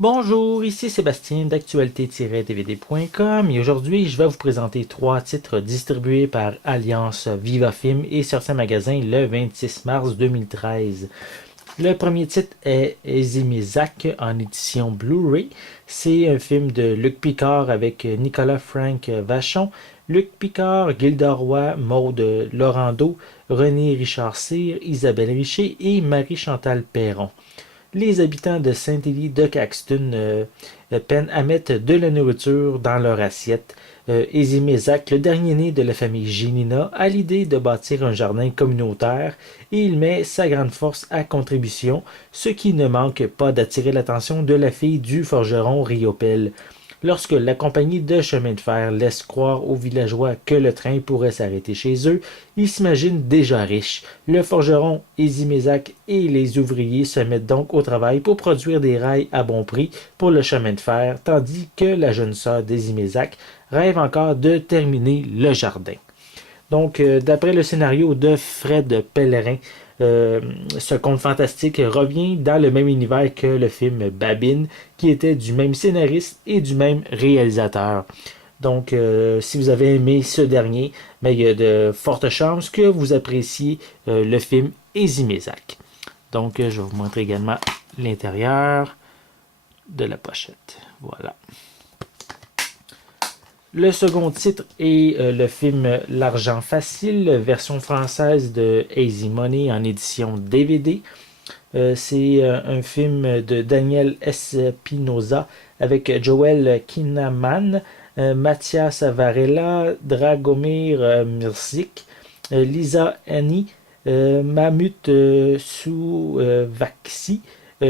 Bonjour, ici Sébastien d'actualité-dvd.com et aujourd'hui je vais vous présenter trois titres distribués par Alliance Viva Film et sortis en magasin le 26 mars 2013. Le premier titre est Ezimizak en édition Blu-ray. C'est un film de Luc Picard avec Nicolas Frank Vachon, Luc Picard, Gilda Roy, Maude Laurando, René Richard Cyr, Isabelle Richer et Marie-Chantal Perron. Les habitants de Saint-Élie de Caxton peinent à mettre de la nourriture dans leur assiette. Ezimizak, le dernier-né de la famille Génina, a l'idée de bâtir un jardin communautaire et il met sa grande force à contribution, ce qui ne manque pas d'attirer l'attention de la fille du forgeron Riopel. Lorsque la compagnie de chemin de fer laisse croire aux villageois que le train pourrait s'arrêter chez eux, ils s'imaginent déjà riches. Le forgeron Ezimizak et les ouvriers se mettent donc au travail pour produire des rails à bon prix pour le chemin de fer, tandis que la jeune sœur d'Ezimizak rêve encore de terminer le jardin. Donc, d'après le scénario de Fred Pellerin, ce conte fantastique revient dans le même univers que le film Babine, qui était du même scénariste et du même réalisateur. Donc, si vous avez aimé ce dernier, il y a de fortes chances que vous appréciez le film Ezimizak. Donc, je vais vous montrer également l'intérieur de la pochette. Voilà. Le second titre est le film L'argent facile, version française de Easy Money en édition DVD. C'est un film de Daniel Espinosa avec Joel Kinnaman, Mathias Varela, Dragomir Mirzik, Lisa Annie, Mamut Souvaksi,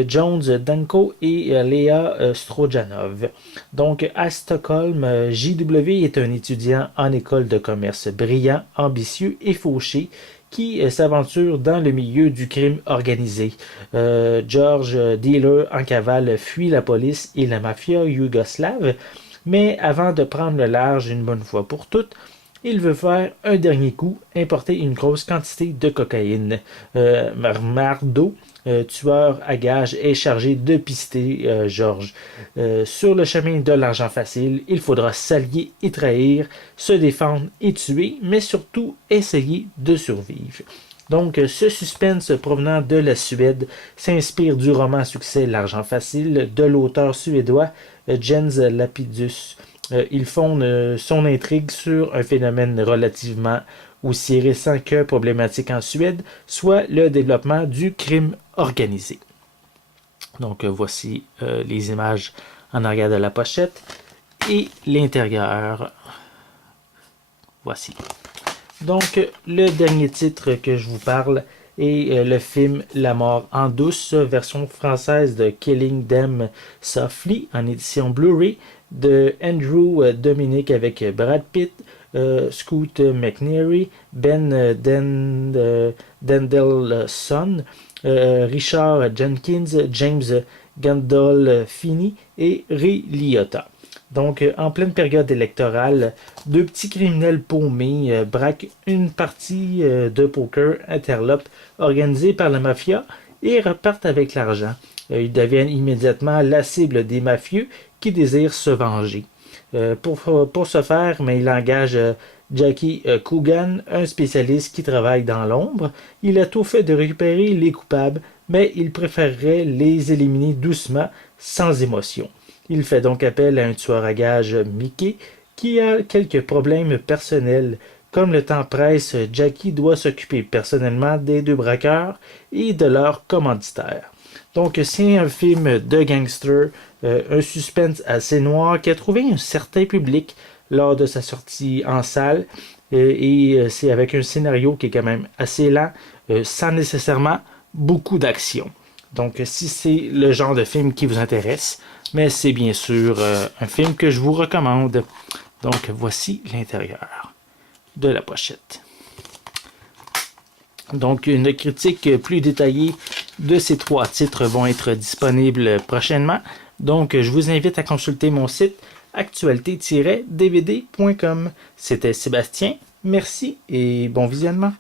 Jones Danko et Léa Strojanov. Donc, à Stockholm, JW est un étudiant en école de commerce brillant, ambitieux et fauché qui s'aventure dans le milieu du crime organisé. George, dealer en cavale, fuit la police et la mafia yougoslave, mais avant de prendre le large une bonne fois pour toutes, il veut faire un dernier coup, importer une grosse quantité de cocaïne. Mardo, tueur à gages, est chargé de pister George. Sur le chemin de l'argent facile, il faudra s'allier et trahir, se défendre et tuer, mais surtout essayer de survivre. Donc, ce suspense provenant de la Suède s'inspire du roman à succès L'argent facile de l'auteur suédois Jens Lapidus. Il fonde son intrigue sur un phénomène relativement aussi récent que problématique en Suède, soit le développement du crime organisé. Donc voici les images en arrière de la pochette et l'intérieur. Voici. Donc le dernier titre que je vous parle est le film La mort en douce, version française de Killing Them Softly en édition Blu-ray de Andrew Dominic avec Brad Pitt, Scoot McNairy, Ben Dendelson, Richard Jenkins, James Gandolfini et Ray Liotta. Donc, en pleine période électorale, deux petits criminels paumés braquent une partie de poker interlope organisée par la mafia et repartent avec l'argent. Ils deviennent immédiatement la cible des mafieux qui désirent se venger. Pour ce faire, mais il engage Jackie Coogan, un spécialiste qui travaille dans l'ombre. Il a tout fait de récupérer les coupables, mais il préférerait les éliminer doucement, sans émotion. Il fait donc appel à un tueur à gages Mickey qui a quelques problèmes personnels. Comme le temps presse, Jackie doit s'occuper personnellement des deux braqueurs et de leur commanditaire. Donc c'est un film de gangster, un suspense assez noir qui a trouvé un certain public lors de sa sortie en salle et c'est avec un scénario qui est quand même assez lent, sans nécessairement beaucoup d'action. Donc si c'est le genre de film qui vous intéresse, mais c'est bien sûr un film que je vous recommande. Donc voici l'intérieur de la pochette. Donc une critique plus détaillée de ces trois titres vont être disponibles prochainement. Donc je vous invite à consulter mon site actualité-dvd.com. C'était Sébastien, merci et bon visionnement.